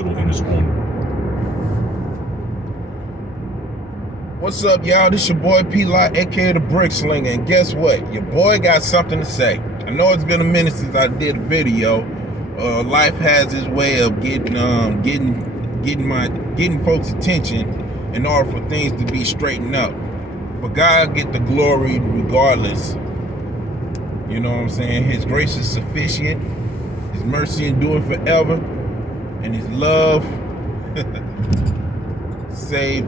hospital in his honor. What's up, y'all? This your boy P-Lot, aka the Brick Slinger, and guess what? Your boy got something to say. I know it's been a minute since I did a video. Life has its way of getting folks' attention in order for things to be straightened up. But God get the glory regardless. You know what I'm saying? His grace is sufficient. His mercy endure forever, and His love save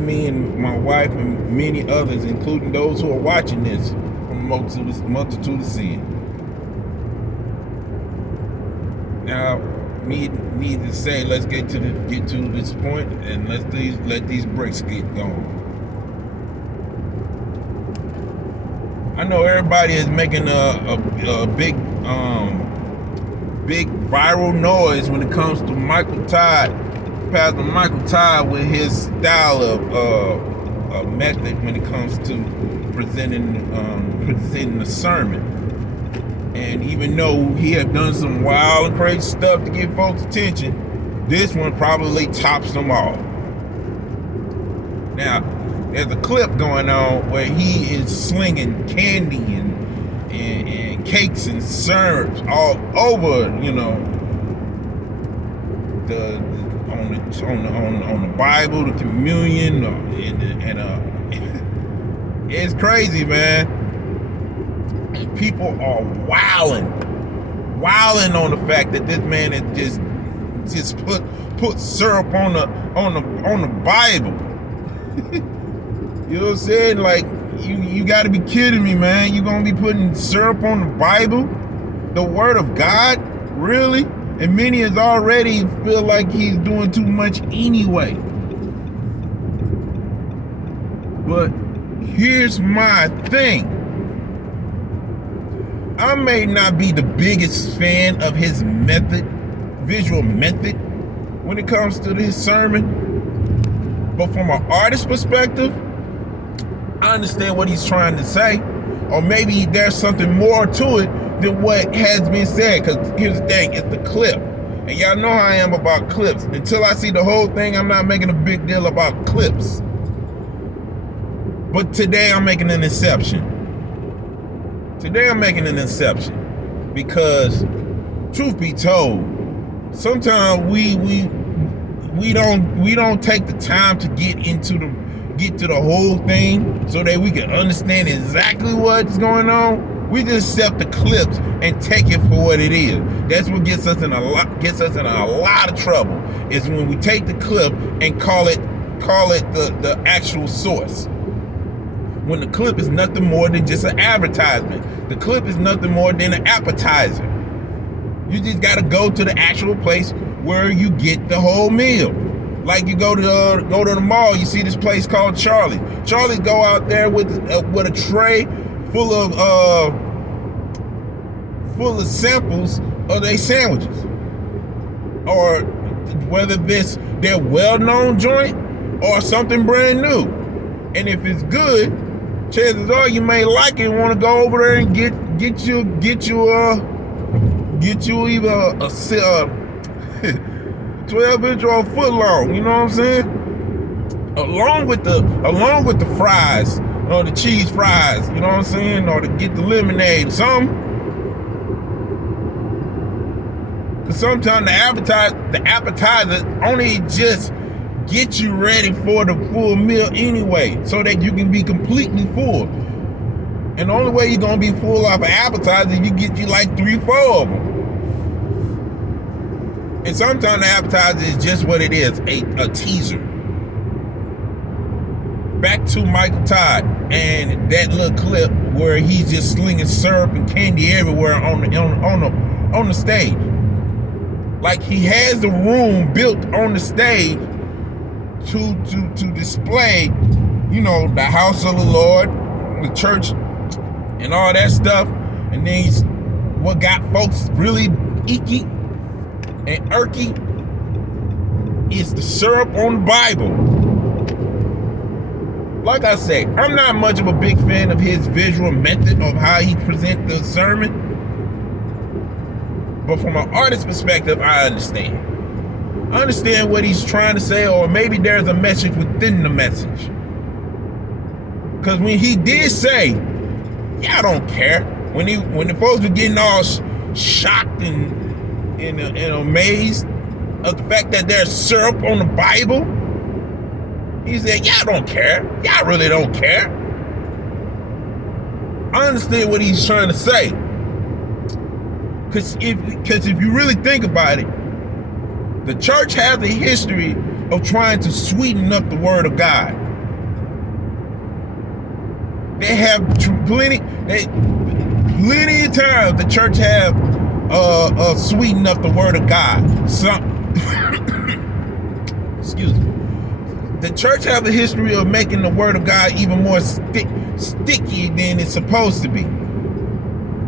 me and my wife and many others, including those who are watching this, from multitude of sin. Now, need to say, let's get to this point, and let these bricks get going. I know everybody is making a big viral noise when it comes to Michael Todd, Pastor Michael Todd, with his style of method when it comes to presenting the sermon. And even though he had done some wild and crazy stuff to get folks' attention, this one probably tops them all. Now, there's a clip going on where he is slinging candy and cakes and syrups all over, you know, on the Bible, the communion, it's crazy, man. And people are wilding on the fact that this man has just put syrup on the Bible. You know what I'm saying? Like, you got to be kidding me, man. You gonna be putting syrup on the Bible, the Word of God, really? And many has already feel like he's doing too much anyway. But here's my thing. I may not be the biggest fan of his visual method, when it comes to his sermon. But from an artist perspective, I understand what he's trying to say. Or maybe there's something more to it than what has been said. Because here's the thing, it's the clip. And y'all know how I am about clips. Until I see the whole thing, I'm not making a big deal about clips. But today I'm making an exception. Because truth be told, sometimes we don't take the time to get to the whole thing so that we can understand exactly what's going on. We just accept the clips and take it for what it is. That's what gets us in a lot of trouble, is when we take the clip and call it the actual source. When the clip is nothing more than just an advertisement. The clip is nothing more than an appetizer. You just gotta go to the actual place where you get the whole meal. Like you go to the mall, you see this place called Charlie. Charlie go out there with a tray full of samples of their sandwiches, or whether this their well-known joint or something brand new. And if it's good, chances are you may like it and want to go over there and get you either a 12-inch or a foot long, you know what I'm saying? Along with the fries, or the cheese fries, you know what I'm saying? Or to get the lemonade, something. Cause sometimes the appetizer only just get you ready for the full meal anyway, so that you can be completely full. And the only way you're gonna be full off an appetizer, you get you like 3-4 of them. And sometimes the appetizer is just what it is, a teaser. Back to Michael Todd and that little clip where he's just slinging syrup and candy everywhere on the stage. Like he has the room built on the stage to display, you know, the house of the Lord, the church, and all that stuff. And then what got folks really icky and irky is the syrup on the Bible. Like I say, I'm not much of a big fan of his visual method of how he presents the sermon. But from an artist perspective, I understand. I understand what he's trying to say, or maybe there's a message within the message. Because when he did say, yeah, I don't care. When the folks were getting all shocked and amazed of the fact that there's syrup on the Bible, he said, yeah, I don't care. Yeah, I really don't care. I understand what he's trying to say. Because if you really think about it, the church has a history of trying to sweeten up the word of God. They have plenty of times the church have sweetened up the word of God. Excuse me. The church have a history of making the word of God even more sticky than it's supposed to be.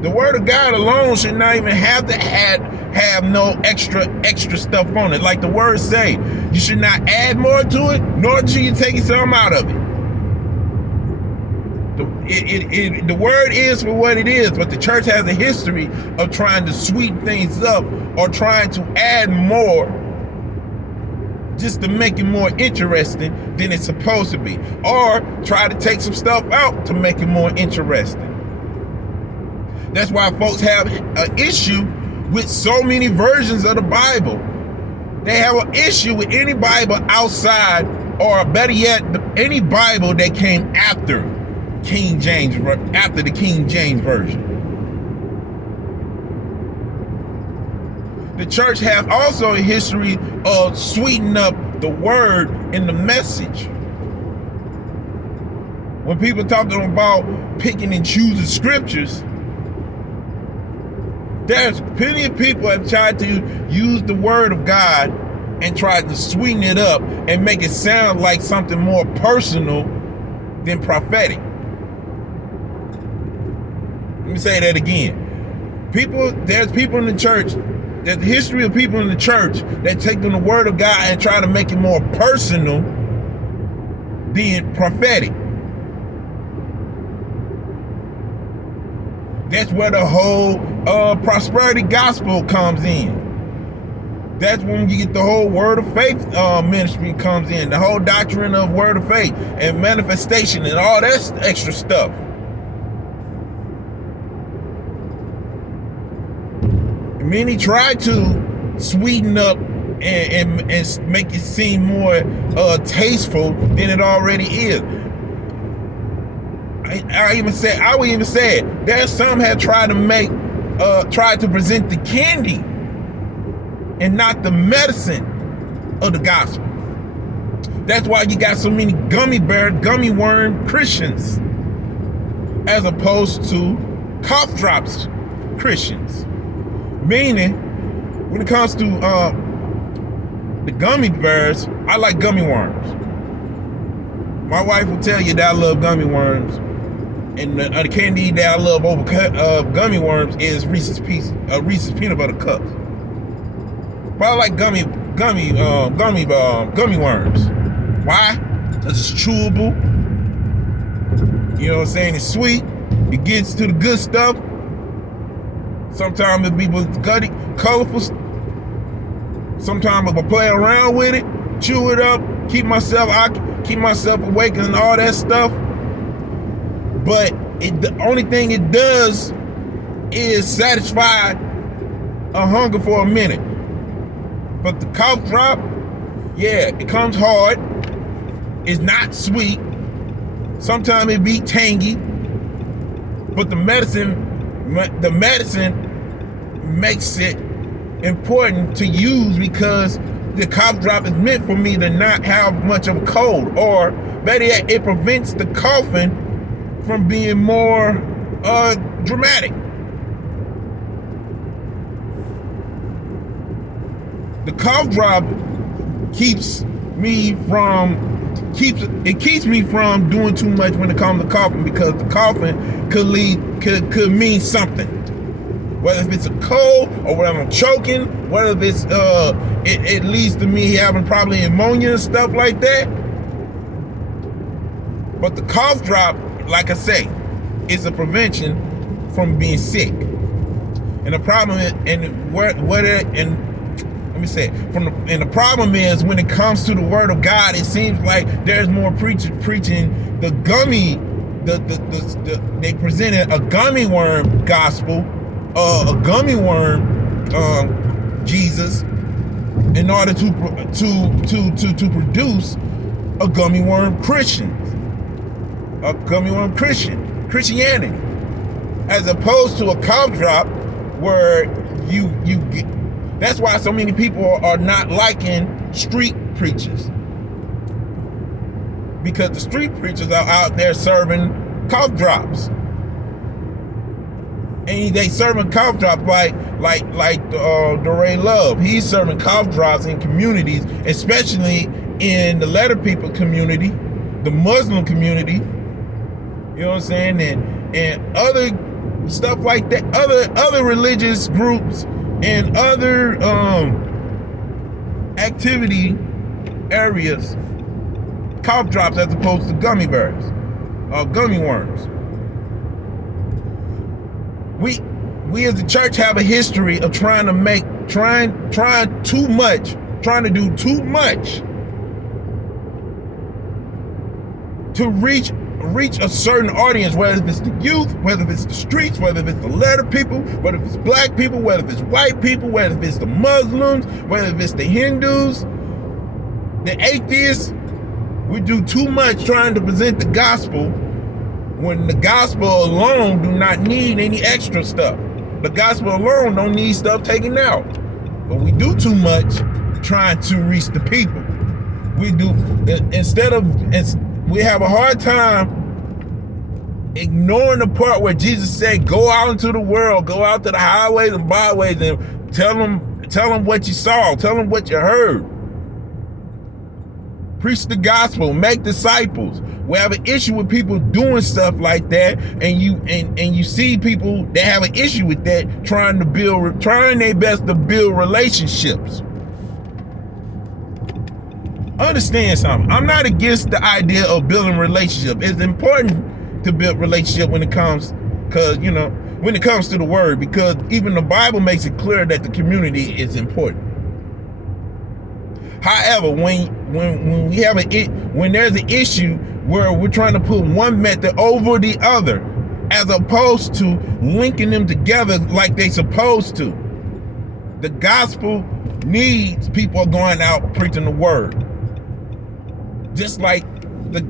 The word of God alone should not even have to have no extra stuff on it. Like the word say, you should not add more to it, nor should you take something out of it. The word is for what it is, but the church has a history of trying to sweeten things up or trying to add more just to make it more interesting than it's supposed to be, or try to take some stuff out to make it more interesting. That's why folks have an issue with so many versions of the Bible. They have an issue with any Bible outside, or better yet, any Bible that came after the King James Version. The church has also a history of sweetening up the word and the message. When people talking about picking and choosing scriptures, there's plenty of people have tried to use the word of God and tried to sweeten it up and make it sound like something more personal than prophetic. Let me say that again. There's people in the church, there's a history of people in the church that take on the word of God and try to make it more personal than prophetic. That's where the whole prosperity gospel comes in. That's when you get the whole word of faith ministry comes in. The whole doctrine of word of faith and manifestation and all that extra stuff. Many try to sweeten up and make it seem more tasteful than it already is. I would even say there's some have tried to present the candy and not the medicine of the gospel. That's why you got so many gummy worm Christians as opposed to cough drops Christians. Meaning, when it comes to the gummy bears, I like gummy worms. My wife will tell you that I love gummy worms. And the candy that I love over gummy worms is Reese's peanut butter cups. But I like gummy worms. Why? Because it's chewable. You know what I'm saying? It's sweet. It gets to the good stuff. Sometimes it be gutty, colorful. Sometimes I'll play around with it, chew it up, keep myself awake and all that stuff. But the only thing it does is satisfy a hunger for a minute. But the cough drop, yeah, it comes hard. It's not sweet. Sometimes it be tangy. But the medicine makes it important to use because the cough drop is meant for me to not have much of a cold, or better yet, it prevents the coughing from being more dramatic. The cough drop keeps me from doing too much when it comes to coughing, because the coughing could mean something. Whether if it's a cold or whether I'm choking, whether it's it leads to me having probably pneumonia and stuff like that. But the cough drop, like I say, is a prevention from being sick. And the problem is, and let me say it, and the problem is when it comes to the word of God, it seems like there's more preachers preaching the gummy, they presented a gummy worm gospel, a gummy worm Jesus, in order to produce a gummy worm Christianity, as opposed to a cough drop where you get. That's why so many people are not liking street preachers, because the street preachers are out there serving cough drops, and they serving cough drops like DeRay Love. He's serving cough drops in communities, especially in the letter people community, the Muslim community. You know what I'm saying? And other stuff like that, other religious groups and other activity areas, cough drops as opposed to gummy bears, gummy worms. We as a church have a history of trying to do too much to reach a certain audience, whether it's the youth, whether it's the streets, whether it's the letter people, whether it's black people, whether it's white people, whether it's the Muslims, whether it's the Hindus, the atheists. We do too much trying to present the gospel when the gospel alone do not need any extra stuff. The gospel alone don't need stuff taken out. But we do too much trying to reach the people. We have a hard time ignoring the part where Jesus said, go out into the world, go out to the highways and byways and tell them what you saw, tell them what you heard. Preach the gospel, make disciples. We have an issue with people doing stuff like that, and you see people that have an issue with that trying their best to build relationships. Understand something. I'm not against the idea of building relationship. It's important to build relationship when it comes to the word, because even the Bible makes it clear that the community is important. However, when there's an issue where we're trying to put one method over the other, as opposed to linking them together like they supposed to, the gospel needs people going out preaching the word. Just like the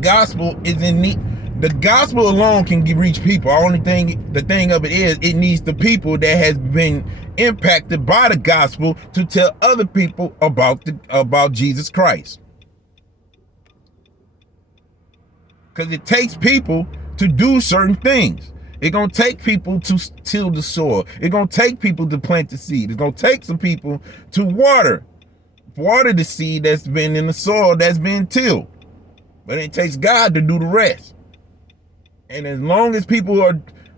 gospel is in need. The gospel alone can reach people. The thing of it is, it needs the people that has been impacted by the gospel to tell other people about Jesus Christ. Because it takes people to do certain things. It's going to take people to till the soil. It's going to take people to plant the seed. It's going to take some people to water the seed that's been in the soil that's been tilled. But it takes God to do the rest. And as long as people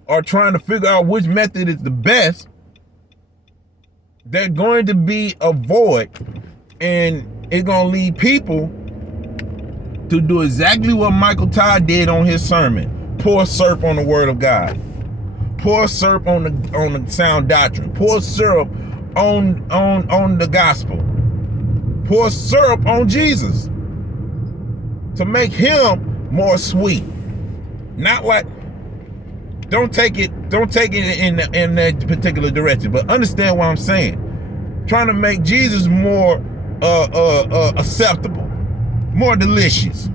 are trying to figure out which method is the best, they're going to be a void, and it's going to lead people to do exactly what Michael Todd did on his sermon. Pour syrup on the word of God. Pour syrup on the sound doctrine. Pour syrup on the gospel. Pour syrup on Jesus to make him more sweet. Not like, don't take it in that particular direction, but understand what I'm saying. Trying to make Jesus more acceptable, more delicious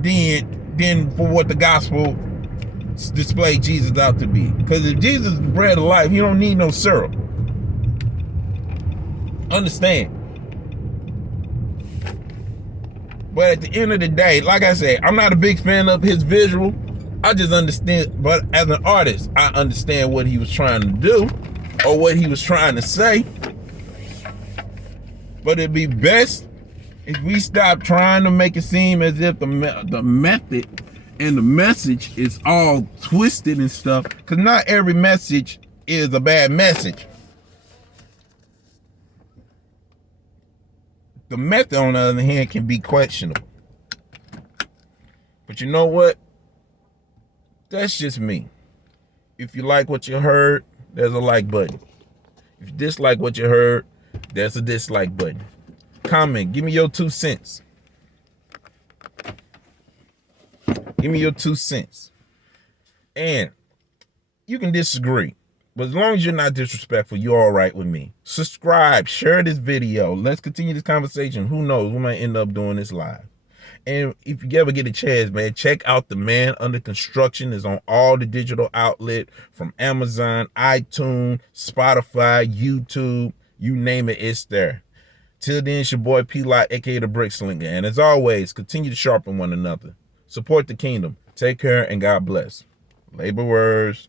than for what the gospel displayed Jesus out to be. Because if Jesus is the bread of life, you don't need no syrup. Understand. But at the end of the day, like I said, I'm not a big fan of his visual. I just understand, but as an artist, I understand what he was trying to do or what he was trying to say. But it'd be best if we stop trying to make it seem as if the method and the message is all twisted and stuff, because not every message is a bad message. The method, on the other hand, can be questionable. But you know what? That's just me. If you like what you heard, there's a like button. If you dislike what you heard, there's a dislike button. Comment. Give me your 2 cents. Give me your 2 cents. And you can disagree, but as long as you're not disrespectful, you're all right with me. Subscribe. Share this video. Let's continue this conversation. Who knows? We might end up doing this live. And if you ever get a chance, man, check out The Man Under Construction. It's on all the digital outlet from Amazon, iTunes, Spotify, YouTube, you name it, it's there. Till then, it's your boy P-Lot, aka the Brick Slinger. And as always, continue to sharpen one another. Support the kingdom. Take care and God bless. Laborers.